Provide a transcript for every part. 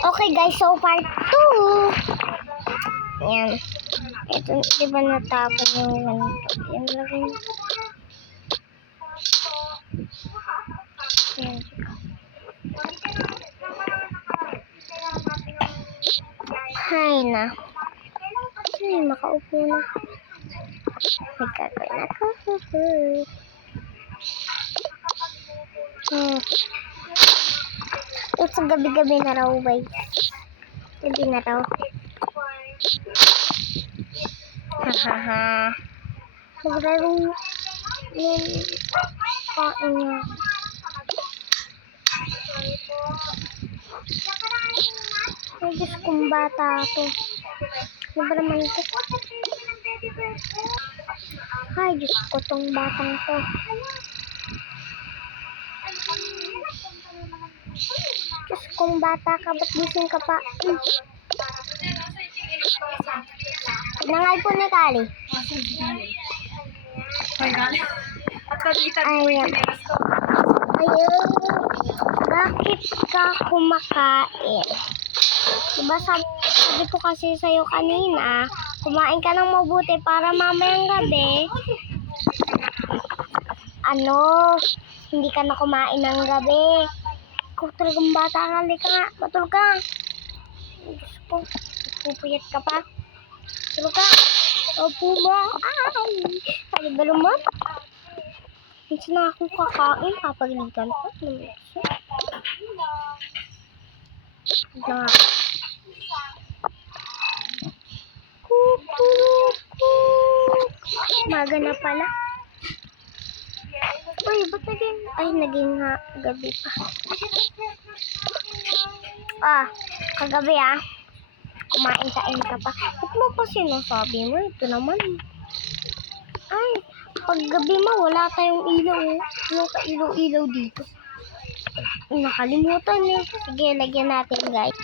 Okay guys, so part 2. Ayan. Ito, di ba natapon yung ganito? Yan lang yun. Ayan. Hay na. Ay, makaupo na. May gagawin ako. It's gabi-gabi na raw, guys. Gabi na raw. Hahaha. Naglaro yung kain niya. Ay, Diyos kong bata to. Ano ba naman ito? Ay, Diyos ko tong batang to. Diyos kong bata ka, ba't gising ka pa? Nangal po ni Kali. Ayun. Ayun. Bakit ka kumakain? Diba sabi ko kasi sa'yo kanina, kumain ka ng mabuti para mamayang gabi, hindi ka na kumain ng gabi. Kung talagang bata ka, halika nga, matulog ka. Diyos ko, pupuyat ka pa. Tulog ka. Opo mo. Ay, talibalo mo. Minsan na akong kakain, papagalitan ko. Maga na pala. Uy, ba't naging... Ay, naging gabi pa. Kagabi kumain-kain ka pa. Ba't mo pa sinasabi mo? Ito naman. Ay, paggabi mo, wala tayong ilaw. Wala ka ilaw-ilaw dito. Nakalimutan eh. Sige, lagyan natin guys.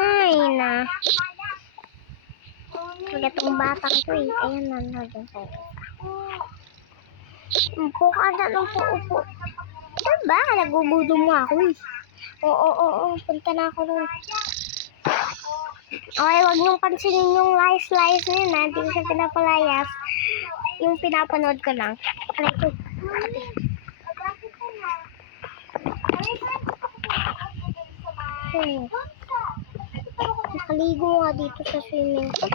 Ay na. Itong batang ko eh. Ayan na, lagyan tayo. Upo ka na lang po, upo. Diba? Nagugudo mo ako eh. Oo. Punta na ako rin. Okay, wag niyong pansinin yung lies na yun ha. Hindi ko siya pinapalayas. Yung pinapanood ko lang. Aray ko. Nakaligo nga dito sa swimming pool.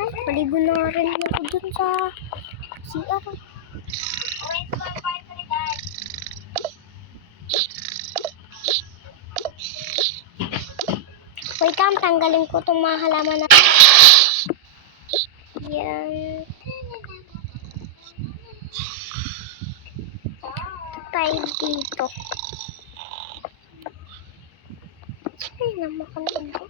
Ay, maligo na nga rin ako dun sa CR. Wait lang, tanggalin ko itong mga halaman na. Yan. Tayo dito. Ay, namakan ito.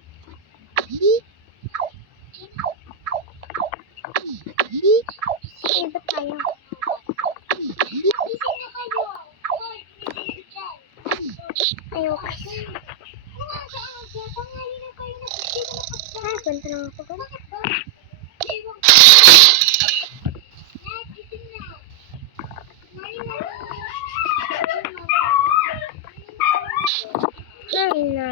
Ay, ba't tayo? Ay, okay. Ay, punta lang ako doon. Ay na.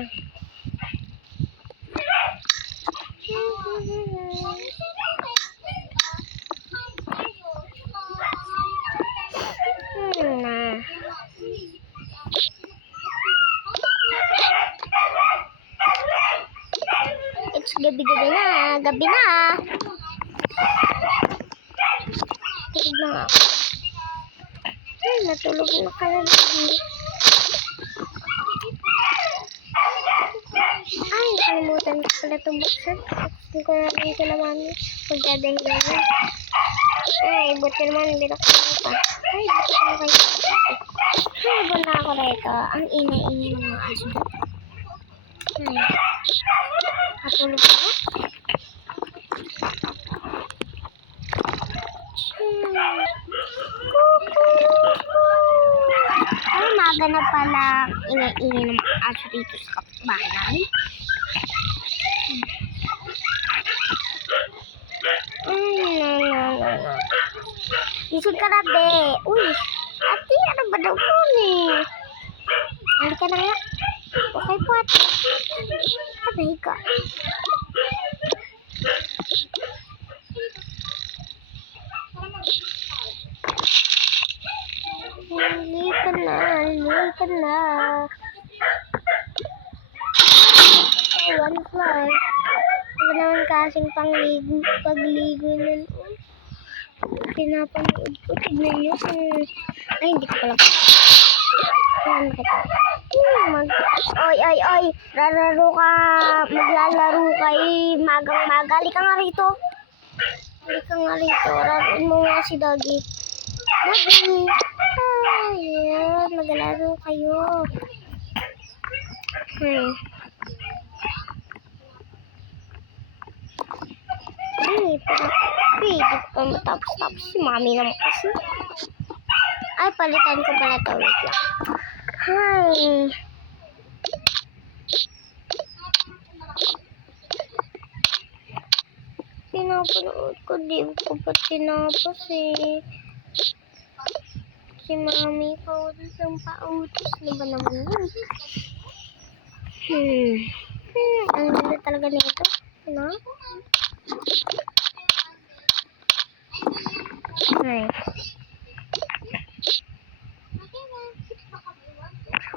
It's gabi-gabi na. Gabi na. Tulog na nga ako. Ay, natulog na ka na lagi. Ay, kalimutan ko pala itong buksan. Hindi ko na rin naman magdadahilan yan. Ay, buti naman binaksan ko pa. Ay, buti naman kayo. Ay, bunda ako rito. Ang ingay-ingay ng mga aso. Ay, katulog na ako. Ay, maga na pala ingay-ingay ng mga aso dito sa kapitbahay namin. Gising ka na, be. Uy, ate, ano ba daw po ni? Halika na. One floor. Wala naman kasing pagligo nun. Pinapanood ko. Tignan nyo. Ay, hindi ko pala. Ayan kita. Oy. Maglalaro ka. Magang-maga. Halika nga rito. Laruin mo nga si Doggy. Doggy. Ayan. Maglalaro kayo. Di ko pa matapos-tapos si mami naman kasi. Ay, palitan ko pala ito. Wait lang. Hi. Pinapanood ko. Di ko pa tinapos eh. Si mami pautos ng pautos. Ano ba naman yun? Ang ganda talaga nito. Ano? Ay.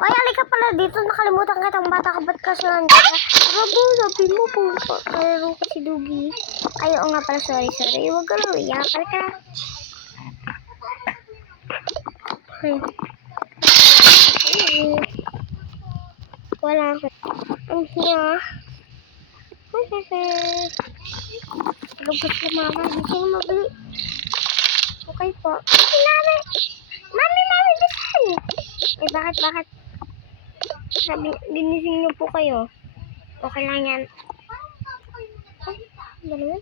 Ay, halika pala dito. Nakalimutan kitang bata ka. Ba't kasi nandiyan? Sabi mo po. Kalaro ko si Dugi. Ay, oo nga pala. Sorry. Huwag ka lang iyak. Halika. Ay. Wala ka. Ang hiya. Lubos na mama. Hindi siya mabili. Okay po. Mami, bisan! Eh, bakit? Sabi, ginising niyo po kayo. Okay lang yan. Ay, ano naman?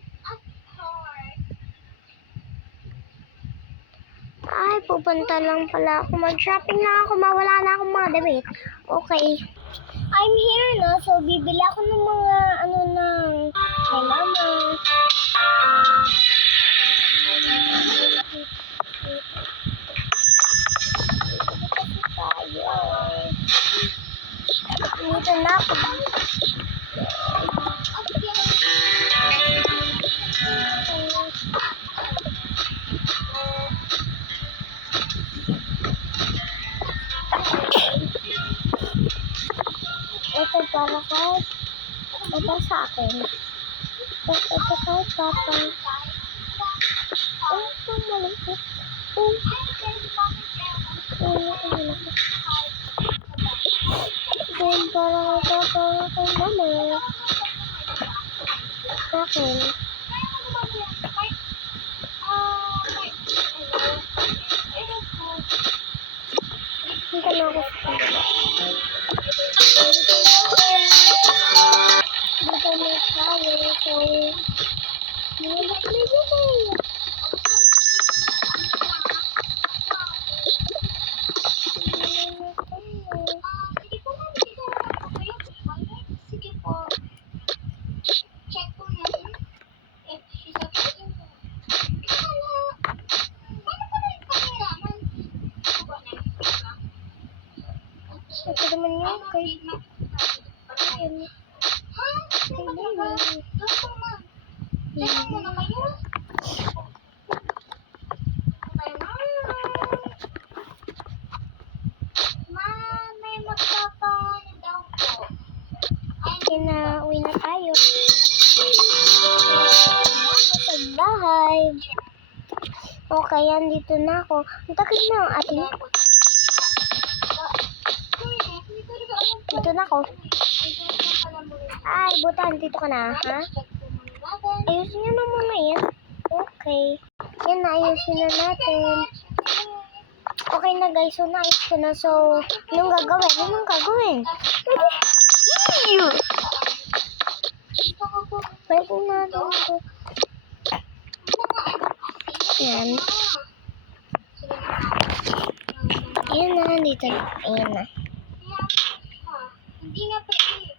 Ay, pupunta lang pala ako. Mag-shopping lang ako. Mawala na akong mga damit. Okay. I'm here na. So, bibili ako ng mga kay mama. Dito na ako. Ito para kahit ito sa akin. Ito kahit papa. Ito malapit. Then para kay mama. Sa akin. Dito na ako sa kanila. Dito na tayo. So, ito naman yun kay uwi na tayo. Sa bahay. Okay, yan dito na ako. Ang takot na ang ating. Dito na ako. Ay, butan, dito ka na, ha? Ayusin nyo na muna yan. Okay. Yan, naayusin na natin. Okay na guys, so naayos ko na. So, anong gagawin? Balik na natin ito. Yan. Ayan na, dito na. Ayan na. Hindi nga pwede.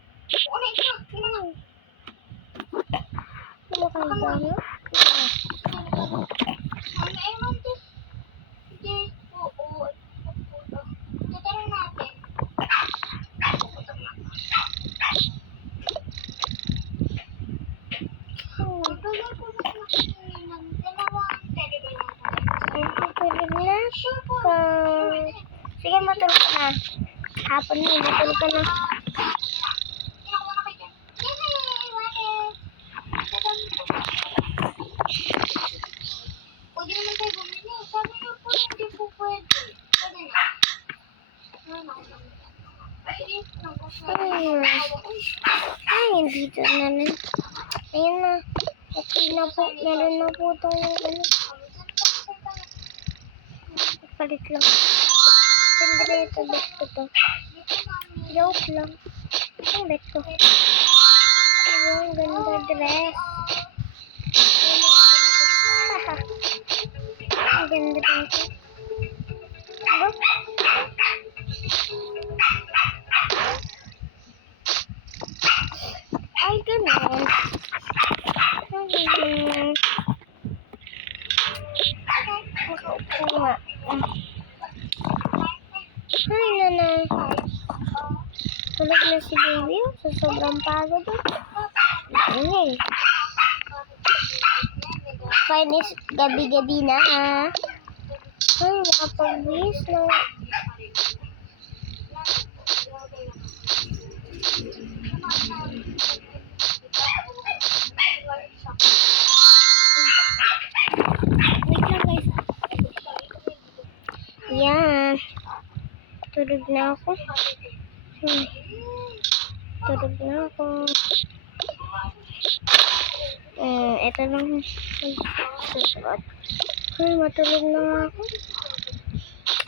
Ano ka dyan? Sige, matulog ka na. Hapon na, matulog ka na. Pwede naman tayo bumili. Sabi niyo po, hindi po pwede. Pwede na. Ay, dito na na. Ayun na. Okay na po. Meron na po tayong ano. Palit lang. Siyempre, ito bet ko to. Joke lang. Ang bet ko. Ang ganda dress. Ang ganda dress. Diba? Ay, ganun. Makaupo nga. Ay, nanay. Tulog na si baby. Sa sobrang pagod. Ay, Finish gabi-gabi na. Ay, makapag-wish na. Wait lang guys. Yan. Tulog na ako. Tulog na ako. Ito lang. Susunod. Ay, matulog na nga ako.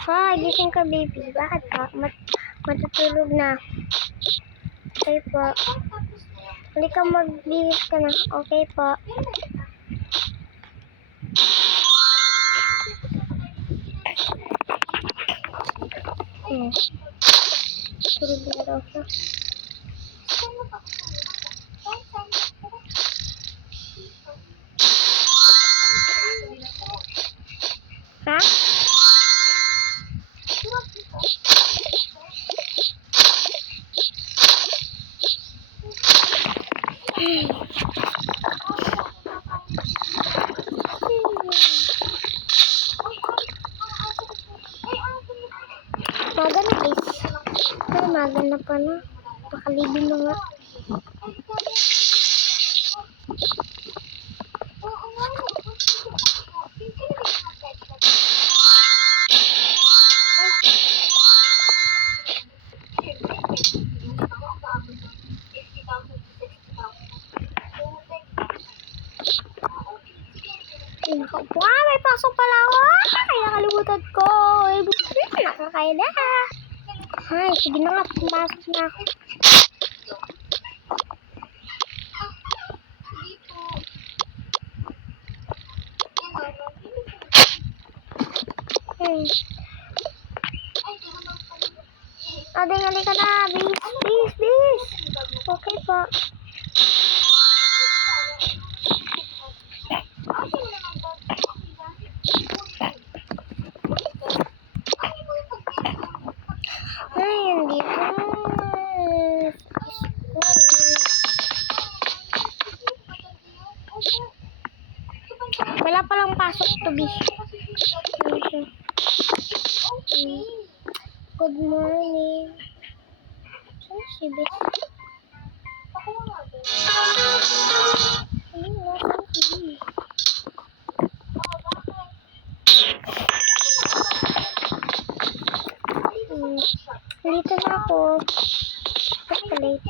Ha, gising ka baby. Bakit ka? Matutulog na. Okay po. Halika magbihis ka na. Okay po. Tulog na daw siya. Ha? Maga na guys. Ay, maga na pa na. Pakalibin na nga. May pasok pala ako. Kaya kalimutan ko. Nakakaya na. Ay, sige na nga. Pumasok na ako. Adeng, halika na. Bis. Okay po. Ay, hindi po. Wala palang pasok to be. Good morning. Saan si Bes? Dito na ako. Chocolate.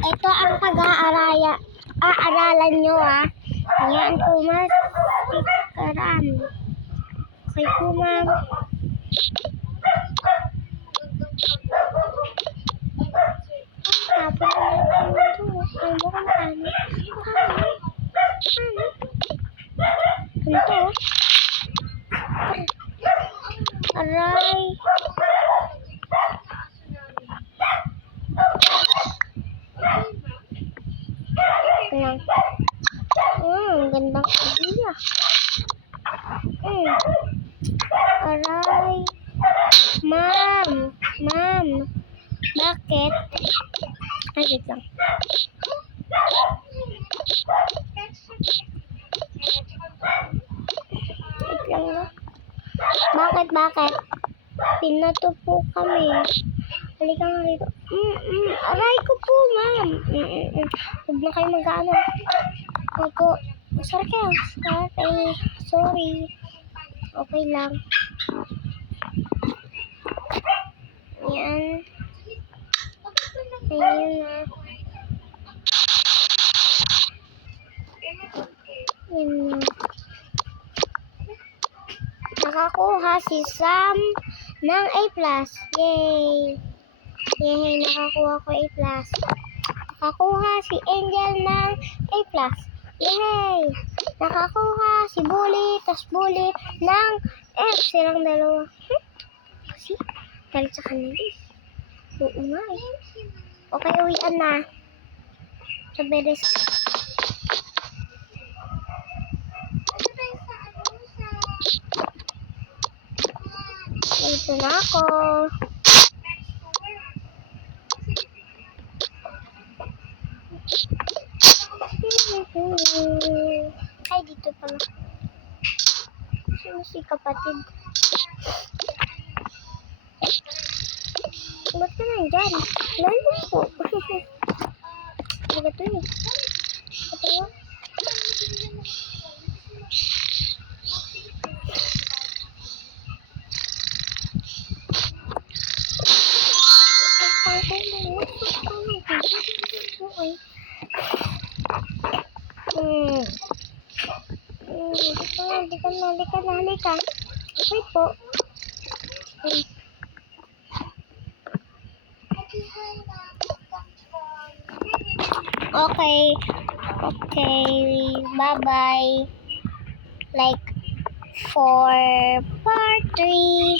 Ito ang aaralan nyo Yan po mas tikaran. Okay po ma'am. Tapos ay mo kung ano. Ganito. Aray. Gandang idea. Aray. Ma'am. Ma'am. Bakit? Ay, wait lang. Wait lang na. Bakit? Pinato po kami. Halika nga rito. Aray ko po, ma'am. Huwag na kayo mag-ano. Opo. Sorry kayo. Sorry. Okay lang. Yan. Ayun na. Yan na. Nakakuha si Sam ng A+. Yay! Yay! Nakakuha ko A+. Nakakuha si Angel ng A+. Yay! Nakakuha si Bully, tas Bully ng F. Silang dalawa. Kasi, galit sa kanila. Oo nga eh. Okay, uwian na. Sa beres. Dito na ako. Ay, dito pala. Sino si kapatid? Ba't ka nandyan? Nandun po. Baga to eh. Ito yun. Halika. Okay po. Okay. Bye-bye. Like for part 3.